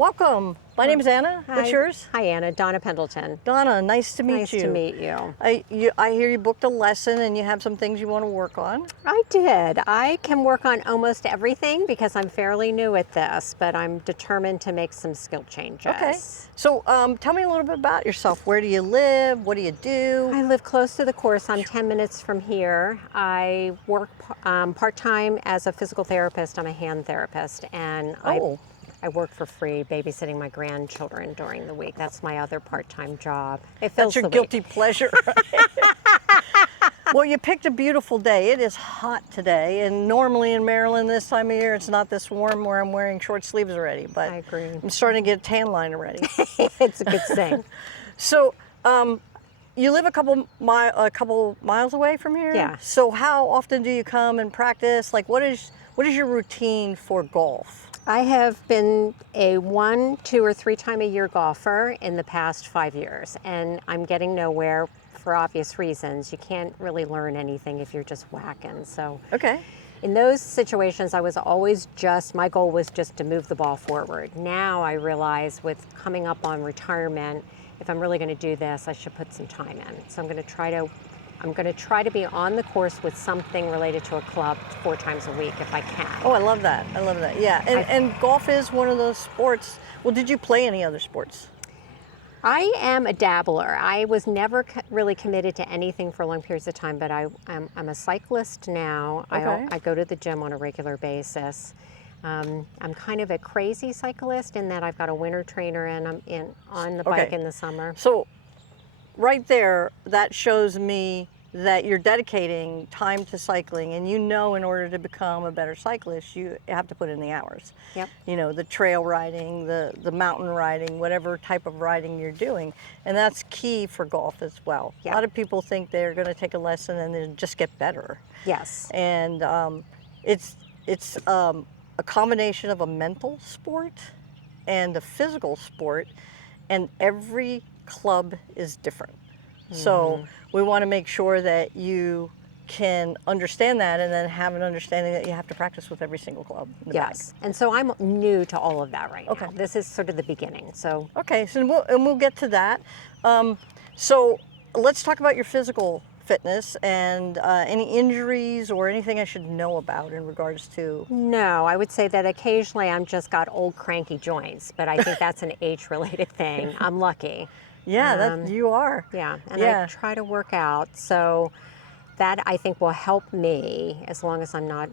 Welcome. My name is Anna. Hi. What's yours? Hi, Anna. Donna Pendleton. Donna, nice to meet you. Nice to meet you. I hear you booked a lesson and you have some things you want to work on. I did. I can work on almost everything because I'm fairly new at this, but I'm determined to make some skill changes. Okay. So tell me a little bit about yourself. Where do you live? What do you do? I live close to the course. I'm 10 minutes from here. I work part-time as a physical therapist. I'm a hand therapist, and I work for free babysitting my grandchildren during the week. That's my other part-time job. It fills That's your the guilty week. pleasure. Well, you picked a beautiful day. It is hot today, and normally in Maryland this time of year, it's not this warm where I'm wearing short sleeves already, but I agree. I'm starting to get a tan line already. It's a good thing. So, you live a couple miles away from here? Yeah. So how often do you come and practice? Like, what is your routine for golf? I have been a 1, 2, or 3 time a year golfer in the past 5 years, and I'm getting nowhere for obvious reasons. You can't really learn anything if you're just whacking. So Okay. in those situations, I was always my goal was just to move the ball forward. Now I realize with coming up on retirement, if I'm really going to do this, I should put some time in. So I'm going to try to be on the course with something related to a club 4 times a week if I can. Oh, I love that. I love that. Yeah. And golf is one of those sports. Well, did you play any other sports? I am a dabbler. I was never really committed to anything for long periods of time, but I'm a cyclist now. Okay. I go to the gym on a regular basis. I'm kind of a crazy cyclist in that I've got a winter trainer and I'm on the bike in the summer. So right there, that shows me that you're dedicating time to cycling, and you know in order to become a better cyclist, you have to put in the hours. Yep. You know, the trail riding, the mountain riding, whatever type of riding you're doing. And that's key for golf as well. Yep. A lot of people think they're going to take a lesson and then just get better. Yes. And it's a combination of a mental sport and a physical sport, and every club is different. So we want to make sure that you can understand that and then have an understanding that you have to practice with every single club in the Yes. And so I'm new to all of that right Okay. now. This is sort of the beginning. So back. Okay, so we'll get to that. So let's talk about your physical fitness and any injuries or anything I should know about in regards to. no, I would say that occasionally I'm just got old cranky joints, but I think that's an age-related thing. I'm lucky. Yeah, that you are. Yeah, and Yeah. I try to work out, so that I think will help me as long as I'm not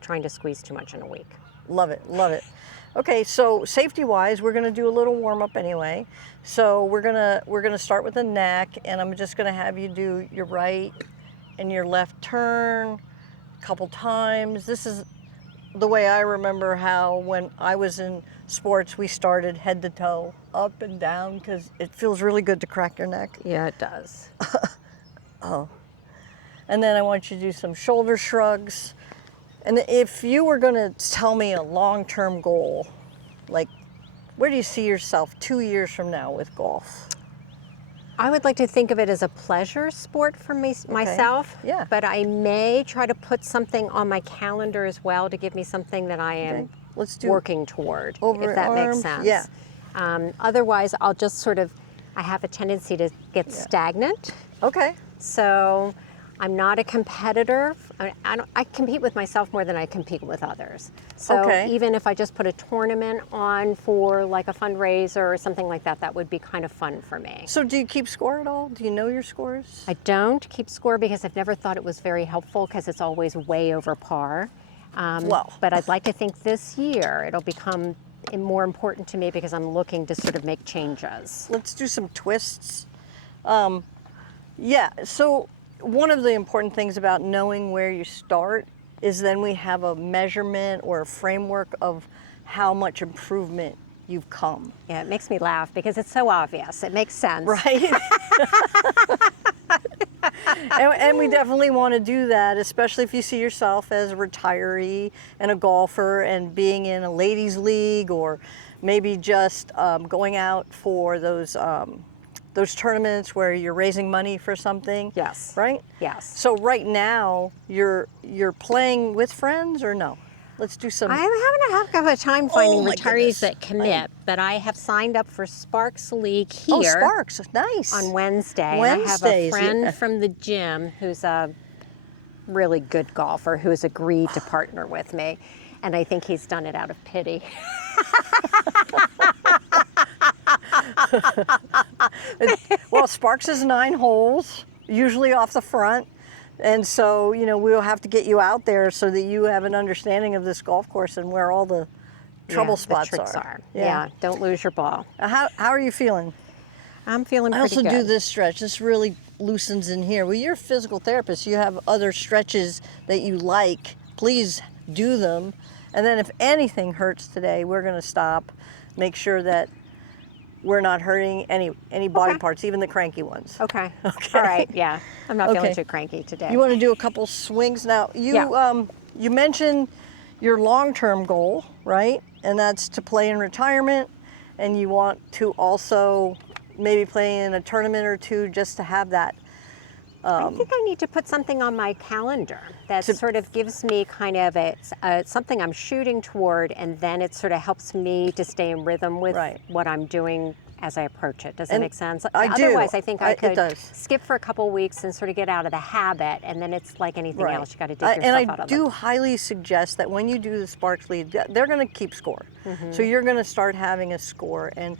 trying to squeeze too much in a week. Love it, love it. Okay, so safety-wise, we're going to do a little warm-up anyway. So we're gonna start with the neck, and I'm just going to have you do your right and your left turn a couple times. This is the way I remember how when I was in sports, we started head to toe, up and down, because it feels really good to crack your neck. Yeah, it does. And then I want you to do some shoulder shrugs. And if you were going to tell me a long-term goal, like where do you see yourself 2 years from now with golf? I would like to think of it as a pleasure sport for me myself. Yeah. But I may try to put something on my calendar as well to give me something that I am Let's do working toward, over if that makes arms. sense. Yeah. Otherwise, I'll just sort of, I have a tendency to get stagnant. Okay. So I'm not a competitor. I compete with myself more than I compete with others. So even if I just put a tournament on for like a fundraiser or something like that, that would be kind of fun for me. So do you keep score at all? Do you know your scores? I don't keep score because I've never thought it was very helpful because it's always way over par. But I'd like to think this year it'll become more important to me because I'm looking to sort of make changes. Let's do some twists. Yeah, so one of the important things about knowing where you start is then we have a measurement or a framework of how much improvement you've come. Yeah, it makes me laugh because it's so obvious. It makes sense. Right? and we definitely want to do that, especially if you see yourself as a retiree and a golfer and being in a ladies' league, or maybe just going out for those tournaments where you're raising money for something. Yes. Right? Yes. So right now, you're playing with friends or no? Let's do some. I'm having a heck of a time finding Oh, my retirees goodness. that commit, but I have signed up for Sparks League Oh, here Sparks, nice. on Wednesday. Wednesdays, And I have a friend yeah. from the gym who's a really good golfer who has agreed to partner with me. And I think he's done it out of pity. Well, Sparks is 9 holes, usually off the front. And so, you know, we'll have to get you out there so that you have an understanding of this golf course and where all the trouble spots the tricks are. Yeah, don't lose your ball. How are you feeling? I'm feeling I pretty also good. do this stretch. This really loosens in here. Well, you're a physical therapist. You have other stretches that you like. Please do them. And then if anything hurts today, we're going to stop. Make sure that we're not hurting any body parts, even the cranky ones. Okay. Okay. All right. Yeah. I'm not feeling Okay. too cranky today. You want to do a couple swings now? You mentioned your long-term goal, right? And that's to play in retirement, and you want to also maybe play in a tournament or two just to have that. I think I need to put something on my calendar that sort of gives me kind of something I'm shooting toward, and then it sort of helps me to stay in rhythm with what I'm doing as I approach it. Does that make sense? I do. Otherwise, I think I could it does. skip for a couple weeks and sort of get out of the habit, and then it's like anything else. You got to dig yourself and out I of do it. highly suggest that when you do the Sparks Lead, they're going to keep score. So you're going to start having a score, and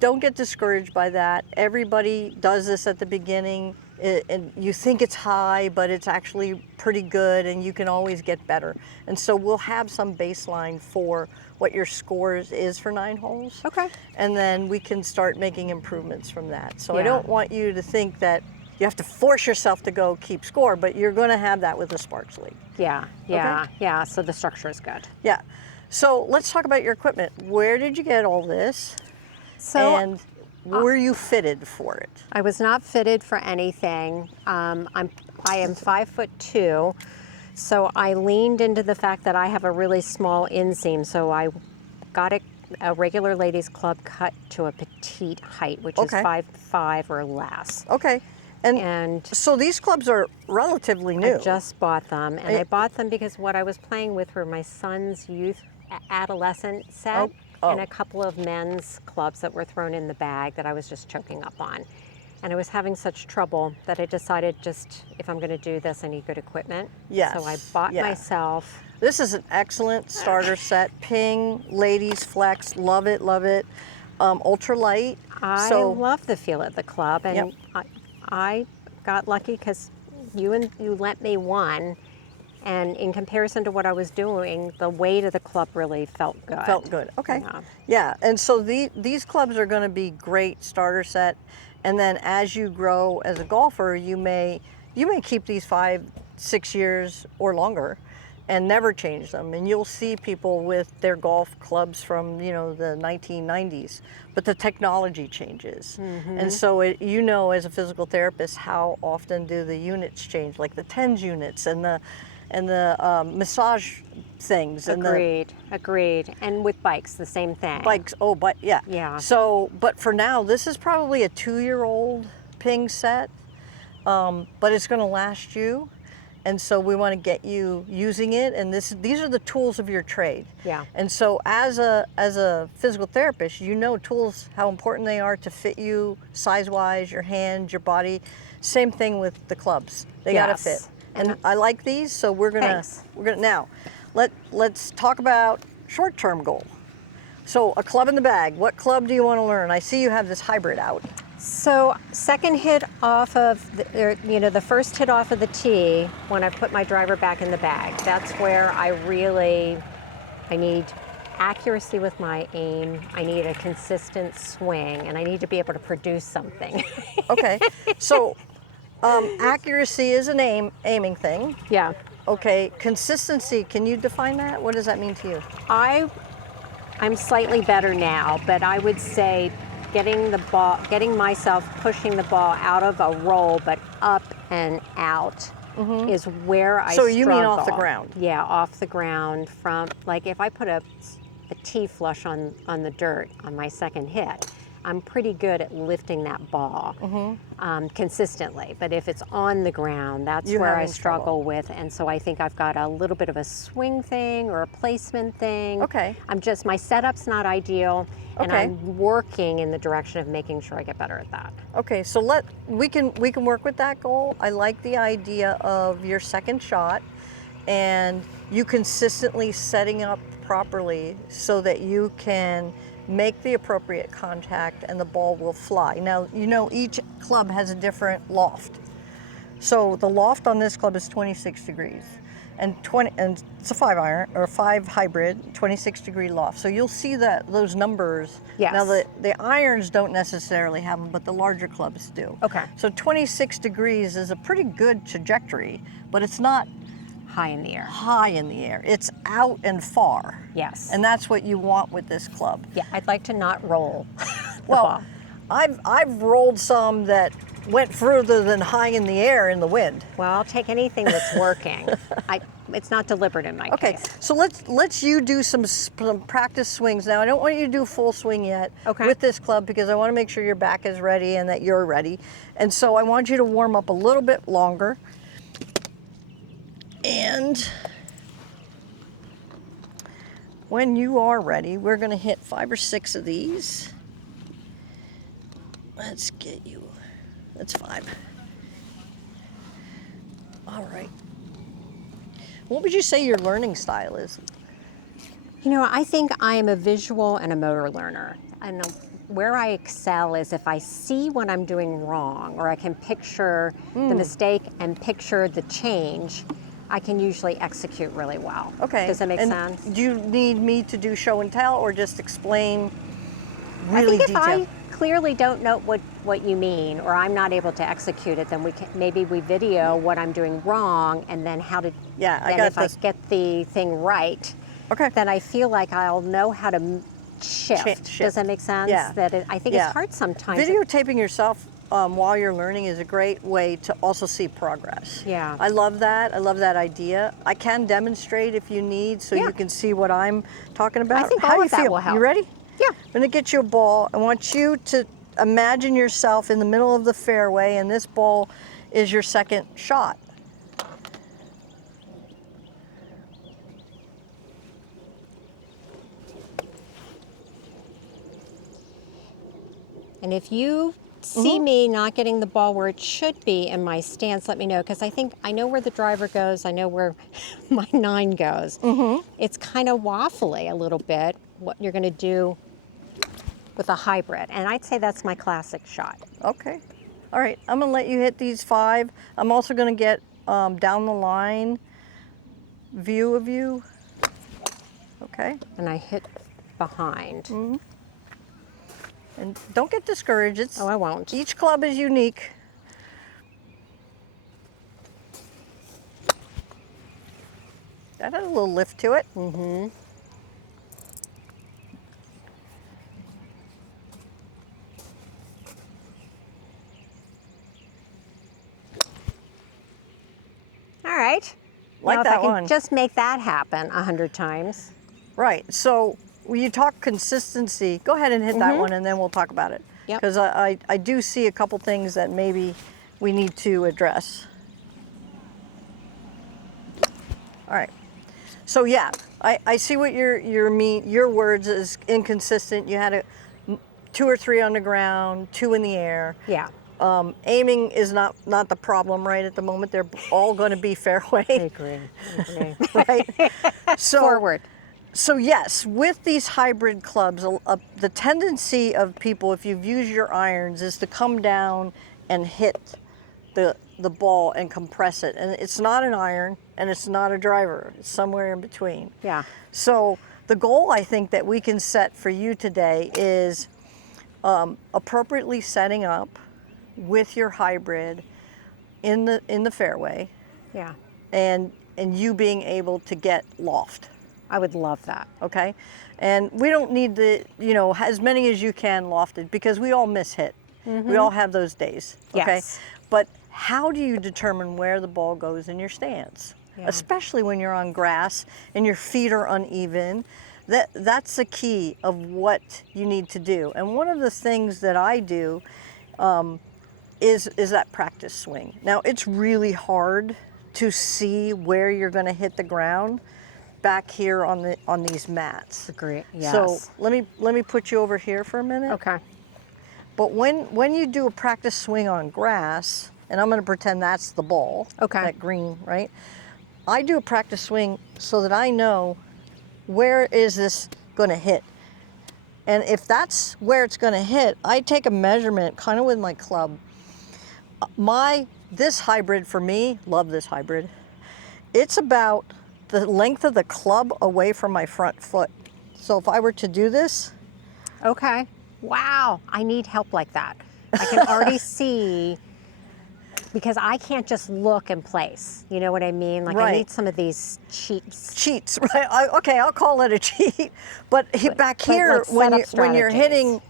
don't get discouraged by that. Everybody does this at the beginning. And you think it's high, but it's actually pretty good, and you can always get better. And so we'll have some baseline for what your scores is for 9 holes. Okay. And then we can start making improvements from that. So I Yeah. don't want you to think that you have to force yourself to go keep score, but you're going to have that with the Sparks League. Yeah. Yeah. So the structure is good. Yeah. So let's talk about your equipment. Where did you get all this? So And were you fitted for it? I was not fitted for anything. I am 5'2", so I leaned into the fact that I have a really small inseam. So I got a regular ladies club cut to a petite height, which is 5'5" or less. Okay. And So these clubs are relatively new. I just bought them, and I bought them because what I was playing with were my son's youth adolescent set. And a couple of men's clubs that were thrown in the bag that I was just choking up on. And I was having such trouble that I decided if I'm going to do this, I need good equipment. Yes. So I bought myself. This is an excellent starter set. Ping, ladies, flex, love it, love it. Ultralight. I love the feel of the club, and I got lucky because you lent me one. And in comparison to what I was doing, the weight of the club really felt good. Felt good. Okay. Yeah. And so these clubs are going to be great starter set. And then as you grow as a golfer, you may keep these 5-6 years or longer and never change them. And you'll see people with their golf clubs from, the 1990s, but the technology changes. And so as a physical therapist, how often do the units change, like the TENS units and the massage things. Agreed. And with bikes, the same thing. Bikes, yeah. So, but for now, this is probably a 2-year-old Ping set, but it's going to last you. And so we want to get you using it, and these are the tools of your trade. Yeah. And so as a physical therapist, tools, how important they are to fit you size-wise, your hand, your body. Same thing with the clubs. They got to fit. And I like these, so we're gonna now let's talk about short-term goal. So a club in the bag. What club do you want to learn? I see you have this hybrid out. So second hit off of the first hit off of the tee when I put my driver back in the bag. That's where I need accuracy with my aim. I need a consistent swing, and I need to be able to produce something. Okay, so. Accuracy is an aiming thing. Yeah. Okay, consistency, can you define that? What does that mean to you? I'm slightly better now, but I would say getting myself pushing the ball out of a roll, but up and out is where I struggle. So you mean off the ground? Yeah, off the ground from, like if I put a tee flush on the dirt on my second hit, I'm pretty good at lifting that ball consistently. But if it's on the ground, that's You're where I having trouble. struggle with. And so I think I've got a little bit of a swing thing or a placement thing. Okay. My setup's not ideal, and Okay. I'm working in the direction of making sure I get better at that. Okay, so we can work with that goal. I like the idea of your second shot and you consistently setting up properly so that you can make the appropriate contact and the ball will fly. Now, you know each club has a different loft. So the loft on this club is 26 degrees. And it's a 5-iron or 5 hybrid, 26-degree loft. So you'll see those numbers. Yes. Now the irons don't necessarily have them, but the larger clubs do. Okay. So 26 degrees is a pretty good trajectory, but it's not High in the air. high in the air. It's out and far. Yes. And that's what you want with this club. Yeah, I'd like to not roll the Well, ball. I've rolled some that went further than high in the air in the wind. Well, I'll take anything that's working. It's not deliberate in my Okay, case. so let's you do some practice swings now. I don't want you to do full swing yet Okay. with this club because I want to make sure your back is ready and that you're ready. And so I want you to warm up a little bit longer. And when you are ready, we're going to hit 5 or 6 of these. Let's get you. That's 5. All right. What would you say your learning style is? You know, I think I am a visual and a motor learner. And where I excel is if I see what I'm doing wrong, or I can picture the mistake and picture the change, I can usually execute really well. Okay. Does that make and sense? Do you need me to do show and tell or just explain I really think if detailed? I clearly don't know what you mean, or I'm not able to execute it, then maybe we video what I'm doing wrong and then how to. Yeah, I then got if this. I get the thing right, Okay. then I feel like I'll know how to shift. Shift. Does that make sense? Yeah. I think Yeah. it's hard sometimes. Videotaping yourself while you're learning is a great way to also see progress. Yeah. I love that. I love that idea. I can demonstrate if you need so Yeah. you can see what I'm talking about. I think How all you of that feel? will help. You ready? Yeah. I'm going to get you a ball. I want you to imagine yourself in the middle of the fairway and this ball is your second shot. And if you see me not getting the ball where it should be in my stance, let me know, because I think I know where the driver goes. I know where my 9 goes. It's kind of waffly a little bit, what you're going to do with a hybrid. And I'd say that's my classic shot. Okay. All right. I'm going to let you hit these 5. I'm also going to get down the line view of you. Okay. And I hit behind. And don't get discouraged. Oh, I won't. Each club is unique. That had a little lift to it. All right. Like now, if that I can one. just make that happen 100 times. Right. So when you talk consistency, go ahead and hit that one and then we'll talk about it. Yep. Because I do see a couple things that maybe we need to address. All right. So yeah, I see what your words is inconsistent. You had 2 or 3 on the ground, 2 in the air. Yeah. Aiming is not the problem right at the moment. They're all going to be fairway. I agree. Right? So, Forward. So yes, with these hybrid clubs, the tendency of people, if you've used your irons, is to come down and hit the ball and compress it. And it's not an iron and it's not a driver. It's somewhere in between. Yeah. So the goal I think that we can set for you today is appropriately setting up with your hybrid in the fairway, Yeah. and you being able to get loft. I would love that. Okay, and we don't need as many as you can lofted because we all miss hit. We all have those days. Okay, Yes. but how do you determine where the ball goes in your stance? Yeah. Especially when you're on grass and your feet are uneven. That's the key of what you need to do. And one of the things that I do is that practice swing. Now, it's really hard to see where you're going to hit the ground back here on these mats. Great. Yes. So let me put you over here for a minute. Okay. But when you do a practice swing on grass, and I'm going to pretend that's the ball, Okay. that green, right? I do a practice swing so that I know where is this going to hit. And if that's where it's going to hit, I take a measurement kind of with my club. This hybrid for me, love this hybrid. It's about the length of the club away from my front foot. So if I were to do this. Okay. Wow. I need help like that. I can already see, because I can't just look and place. You know what I mean? Like Right. I need some of these cheats. Cheats, right? Okay, I'll call it a cheat. But back but here, like when you're strategies.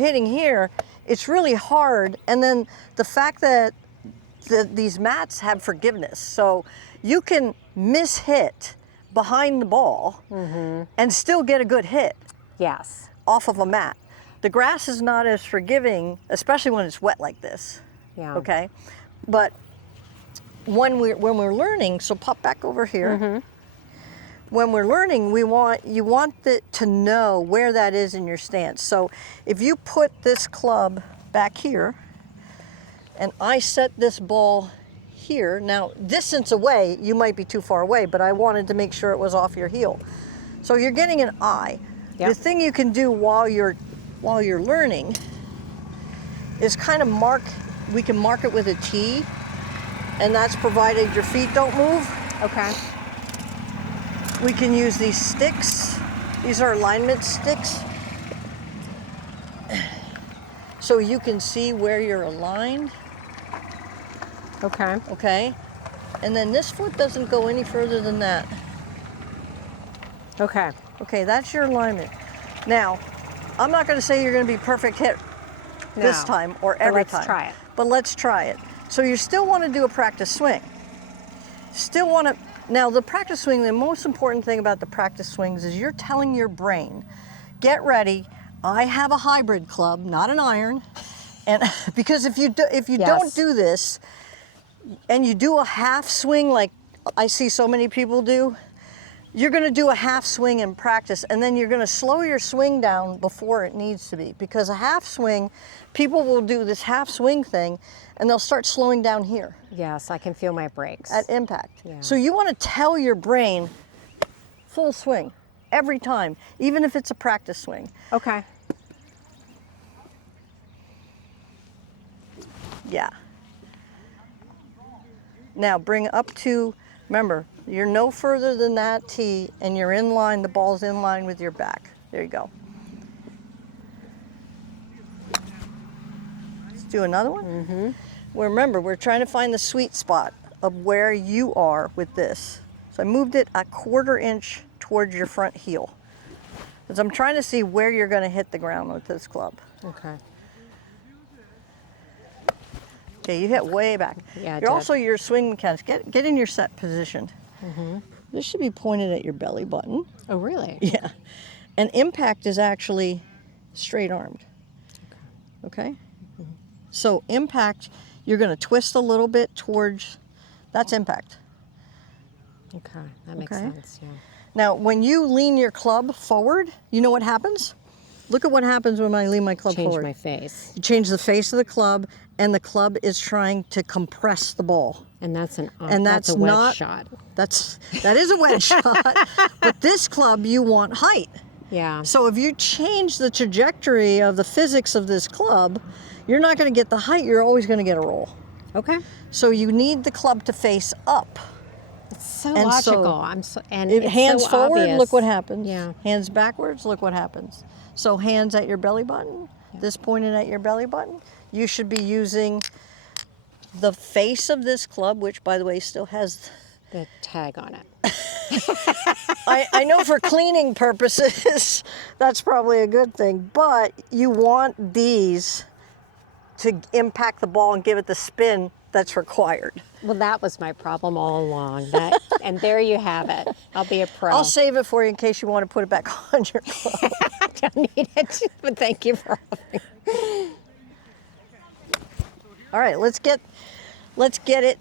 hitting here, it's really hard. And then the fact that these mats have forgiveness, so you can miss hit behind the ball and still get a good hit Yes. off of a mat. The grass is not as forgiving, especially when it's wet like this. Yeah. Okay, but when we're learning, so pop back over here. When we're learning, you want to know where that is in your stance. So if you put this club back here, and I set this ball here, now distance away, you might be too far away, but I wanted to make sure it was off your heel. So you're getting an eye. Yep. The thing you can do while you're learning is kind of we can mark it with a T, and that's provided your feet don't move. Okay. We can use these sticks. These are alignment sticks. So you can see where you're aligned, Okay. okay? And then this foot doesn't go any further than that. Okay. Okay, that's your alignment. Now, I'm not gonna say you're gonna be perfect hit this No, time or but every let's time. try it. But let's try it. So you still wanna do a practice swing. Now the practice swing, the most important thing about the practice swings is you're telling your brain, get ready, I have a hybrid club, not an iron. And because if you don't do this, and you do a half swing like I see so many people do, you're going to do a half swing in practice, and then you're going to slow your swing down before it needs to be. Because a half swing, people will do this half swing thing, and they'll start slowing down here Yes, I can feel my brakes. at impact. Yeah. So you want to tell your brain, full swing, every time, even if it's a practice swing. Okay. Yeah. Now bring up to, remember, you're no further than that tee, and you're in line, the ball's in line with your back. There you go. Let's do another one. Well, remember, we're trying to find the sweet spot of where you are with this. So I moved it a 1/4 inch towards your front heel, because I'm trying to see where you're going to hit the ground with this club. Okay. Okay, you hit way back. Yeah, I You're did. also your swing mechanics. Get in your set position. This should be pointed at your belly button. Oh, really? Yeah. And impact is actually straight armed. Okay? So impact, you're going to twist a little bit towards, that's impact. Okay, that makes Okay. sense. Yeah. Now, when you lean your club forward, you know what happens? Look at what happens when I lean my club Change forward. my face, You change the face of the club, and the club is trying to compress the ball. and that's And that's a that's wedge not- shot. That is a wedge shot, but this club you want height. Yeah. So if you change the trajectory of the physics of this club, you're not going to get the height. You're always going to get a roll. Okay. So you need the club to face up. It's so And so- logical. I'm so and If it's hands so forward, obvious. look what happens. Yeah. Hands backwards, look what happens. So hands at your belly button, this pointed at your belly button. You should be using the face of this club, which by the way still has, The tag on it. I know for cleaning purposes, that's probably a good thing, but you want these to impact the ball and give it the spin that's required. Well, that was my problem all along. That And there you have it. I'll be a pro. I'll save it for you in case you want to put it back on your club. I don't need it, but thank you for offering. All right, let's get it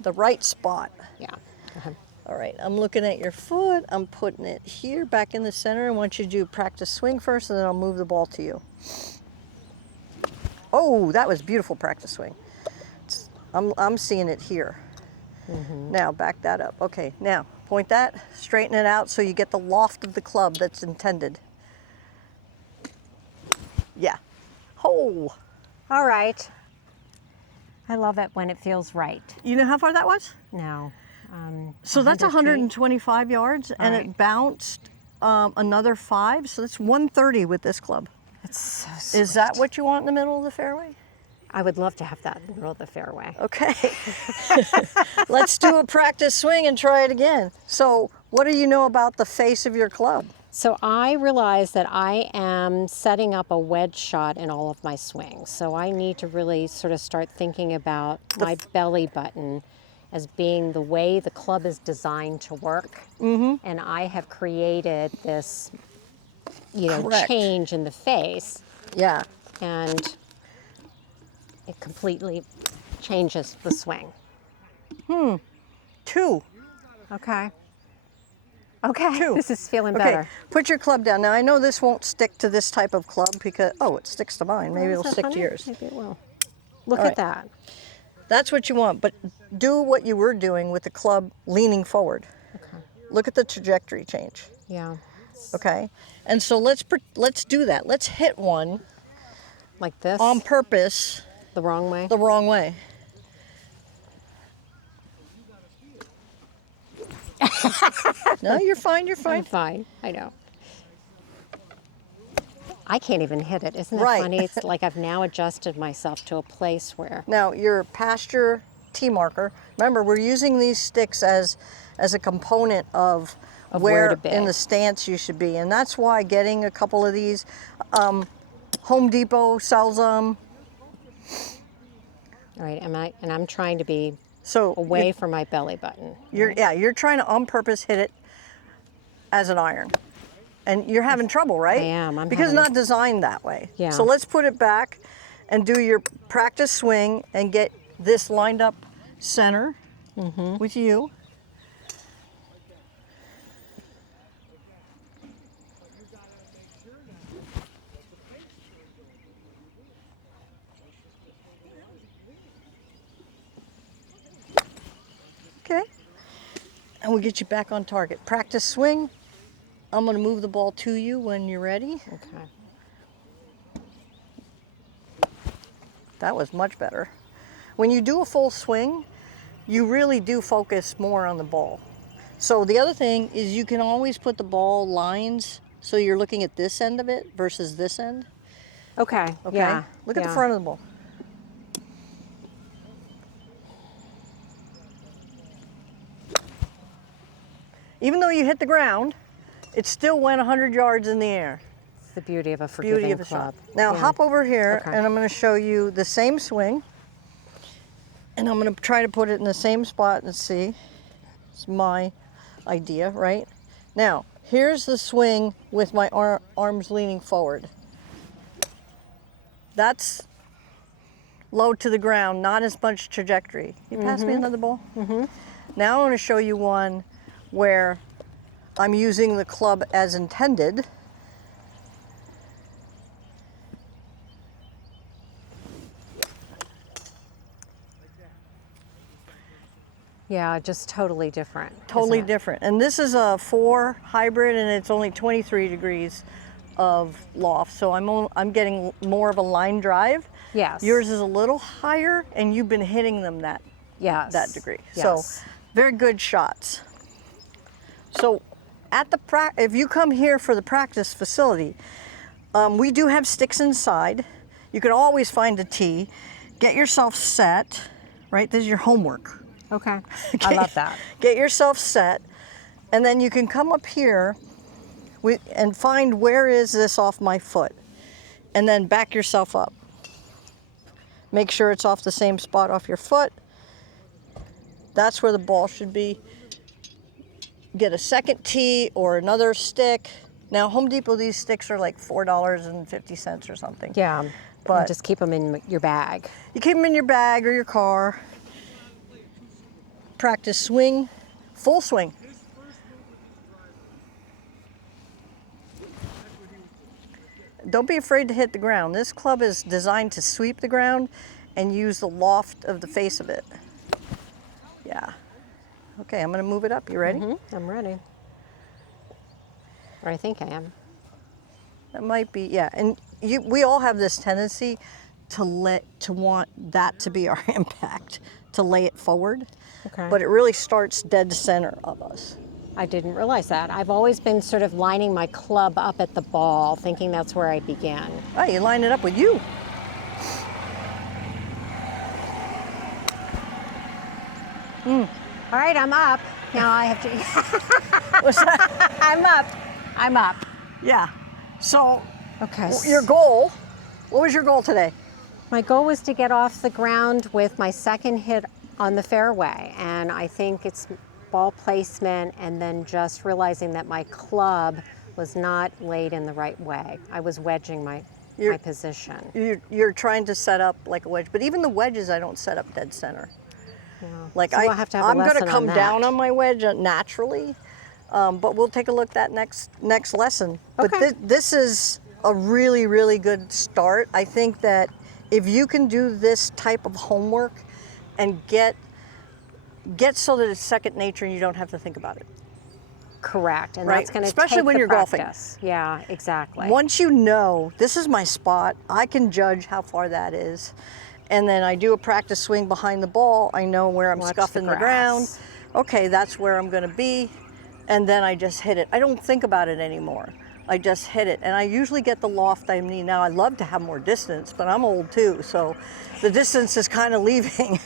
the right spot. Yeah. Go ahead. All right, I'm looking at your foot. I'm putting it here back in the center. I want you to do practice swing first, and then I'll move the ball to you. Oh, that was beautiful practice swing. I'm seeing it here. Now back that up. Okay, now point that, straighten it out so you get the loft of the club that's intended. Yeah. Oh. All right. I love it when it feels right. You know how far that was? No. So that's 125 yards, and right. it bounced another 5, so that's 130 with this club. It's so sweet. Is that what you want in the middle of the fairway? I would love to have that in the middle of the fairway. Okay. Let's do a practice swing and try it again. So what do you know about the face of your club? So I realize that I am setting up a wedge shot in all of my swings. So I need to really sort of start thinking about my belly button as being the way the club is designed to work. And I have created this, Correct. change in the face, Yeah. and it completely changes the swing. 2. Okay. Okay, 2. this is feeling Okay, better. put your club down. Now I know this won't stick to this type of club because, oh, it sticks to mine. Maybe it'll Is that stick to funny? yours. Maybe it will. Look All at right. that. That's what you want, but do what you were doing with the club leaning forward. Okay. Look at the trajectory change. Yeah. Okay, and so let's do that. Let's hit one Like this? on purpose The wrong way? the wrong way. No, you're fine. You're I'm fine. fine. I know. I can't even hit it. Isn't that Right. funny? It's like I've now adjusted myself to a place where. Now your pasture tee marker. Remember, we're using these sticks as a component of where to be. in the stance you should be, and that's why getting a couple of these. Home Depot sells them. All right, and I'm trying to be So away from my belly button. you're trying to on purpose hit it as an iron. And you're having trouble, right? I am. Because it's not designed that way. Yeah. So let's put it back and do your practice swing and get this lined up center with you. Okay. And we'll get you back on target. Practice swing. I'm going to move the ball to you when you're ready. Okay. That was much better. When you do a full swing, you really do focus more on the ball. So the other thing is you can always put the ball lines so you're looking at this end of it versus this end. Okay. Okay? Yeah. Look at the yeah. front of the ball. Even though you hit the ground, it still went 100 yards in the air. It's the beauty of a forgiving Beauty of a club. shot. Now Yeah. hop over here Okay. and I'm going to show you the same swing. And I'm going to try to put it in the same spot and see. It's my idea, right? Now, here's the swing with my arms leaning forward. That's low to the ground, not as much trajectory. You pass me another ball? Now I want to show you one where I'm using the club as intended. Yeah, just totally different. Totally isn't it? different. And this is a 4 hybrid and it's only 23 degrees of loft. So I'm getting more of a line drive. Yes. Yours is a little higher and you've been hitting them that degree. Yes. So very good shots. So at the if you come here for the practice facility, we do have sticks inside. You can always find a tee. Get yourself set, right? This is your homework. Okay. I love that. Get yourself set, and then you can come up here and find where is this off my foot, and then back yourself up. Make sure it's off the same spot off your foot. That's where the ball should be get a second tee or another stick. Now, Home Depot, these sticks are like $4.50 or something. Yeah, But and just keep them in your bag. you keep them in your bag or your car. Practice swing, full swing. Don't be afraid to hit the ground. This club is designed to sweep the ground and use the loft of the face of it. Yeah. Okay, I'm gonna move it up. You ready? I'm ready. Or I think I am. That might be, yeah. And we all have this tendency to want that to be our impact, to lay it forward. Okay. But it really starts dead center of us. I didn't realize that. I've always been sort of lining my club up at the ball, thinking that's where I began. Oh, you line it up with you. All right, I'm up. Now I have to. What's that? I'm up. Yeah. So Okay. your goal, what was your goal today? My goal was to get off the ground with my second hit on the fairway, and I think it's ball placement and then just realizing that my club was not laid in the right way. I was wedging my position. You're trying to set up like a wedge, but even the wedges I don't set up dead center. Yeah. Like So we'll have to have a I'm going lesson to come on that. down on my wedge naturally, but we'll take a look at that next lesson. But Okay. this is a really, really good start. I think that if you can do this type of homework and get so that it's second nature and you don't have to think about it. Correct, and Right. that's going to Especially take when the you're golfing. practice. Yeah, exactly. Once you know, this is my spot, I can judge how far that is. And then I do a practice swing behind the ball. I know where I'm Watch scuffing the the ground. grass. Okay, that's where I'm going to be. And then I just hit it. I don't think about it anymore. I just hit it. And I usually get the loft I need. Now, I love to have more distance, but I'm old too. So the distance is kind of leaving.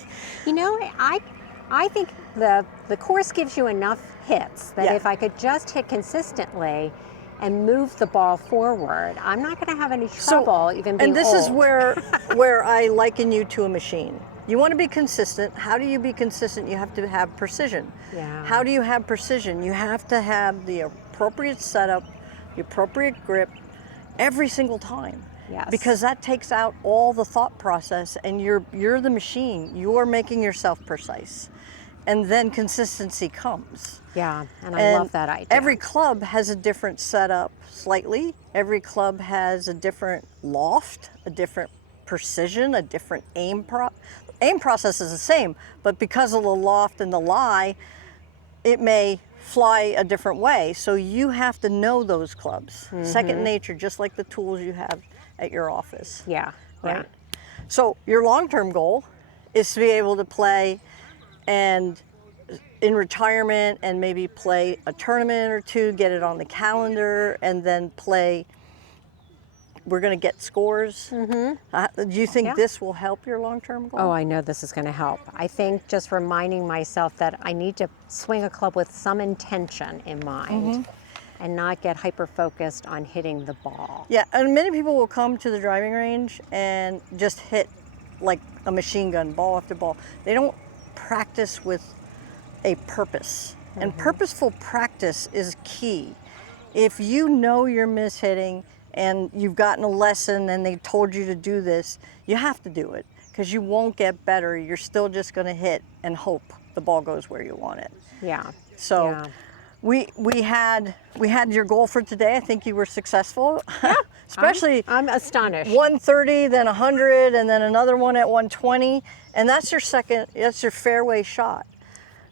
You know, I think the course gives you enough hits that Yeah. if I could just hit consistently and move the ball forward, I'm not going to have any trouble even being And this is old. where I liken you to a machine. You want to be consistent. How do you be consistent? You have to have precision. Yeah. How do you have precision? You have to have the appropriate setup, the appropriate grip every single time. Yes. Because that takes out all the thought process and you're the machine. You're making yourself precise. And then consistency comes. Yeah, and I love that idea. Every club has a different setup slightly. Every club has a different loft, a different precision, a different aim process is the same, but because of the loft and the lie, it may fly a different way. So you have to know those clubs. Second nature, just like the tools you have at your office. Yeah, Right? yeah. So your long-term goal is to be able to play and in retirement and maybe play a tournament or two, get it on the calendar, and then play. We're going to get scores. Do you think Yeah. this will help your long-term goal? Oh, I know this is going to help. I think just reminding myself that I need to swing a club with some intention in mind and not get hyper-focused on hitting the ball. Yeah, and many people will come to the driving range and just hit like a machine gun, ball after ball. They don't practice with a purpose. And purposeful practice is key. If you know you're mishitting and you've gotten a lesson and they told you to do this, you have to do it because you won't get better. You're still just going to hit and hope the ball goes where you want it. Yeah. So Yeah. we had your goal for today. I think you were successful. Especially I'm astonished. 130, then 100, and then another one at 120, and that's your fairway shot.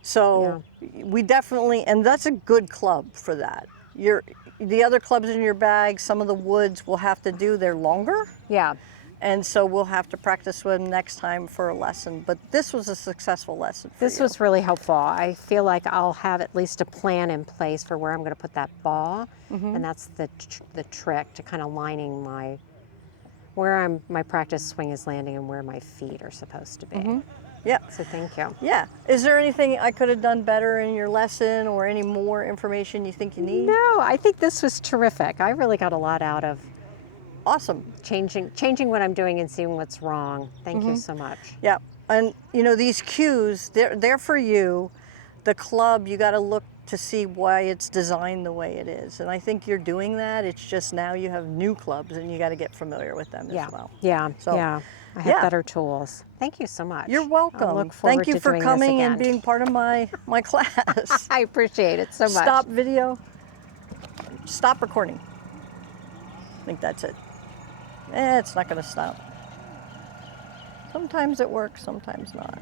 So we definitely, and that's a good club for that. The other clubs in your bag, some of the woods will have to do, they're longer, Yeah. and so we'll have to practice with them next time for a lesson. But this was a successful lesson for This you. was really helpful. I feel like I'll have at least a plan in place for where I'm going to put that ball, and that's the trick to kind of lining my practice swing is landing and where my feet are supposed to be. Yeah. So thank you. Yeah. Is there anything I could have done better in your lesson or any more information you think you need? No, I think this was terrific. I really got a lot out of Awesome. changing what I'm doing and seeing what's wrong. Thank you so much. Yeah. And you know, these cues, they're for you. The club, you got to look to see why it's designed the way it is. And I think you're doing that. It's just now you have new clubs and you got to get familiar with them Yeah. as well. Yeah. So, yeah. I have yeah. better tools. Thank you so much. You're I welcome. look forward Thank you to for doing this coming and again. being part of my class. I appreciate it so much. Stop video. Stop recording. I think that's it. It's not going to stop. Sometimes it works, sometimes not.